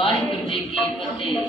वाहगुरु जी की फतेह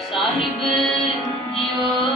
ਸਾਹਿਬ ਜੀਓ।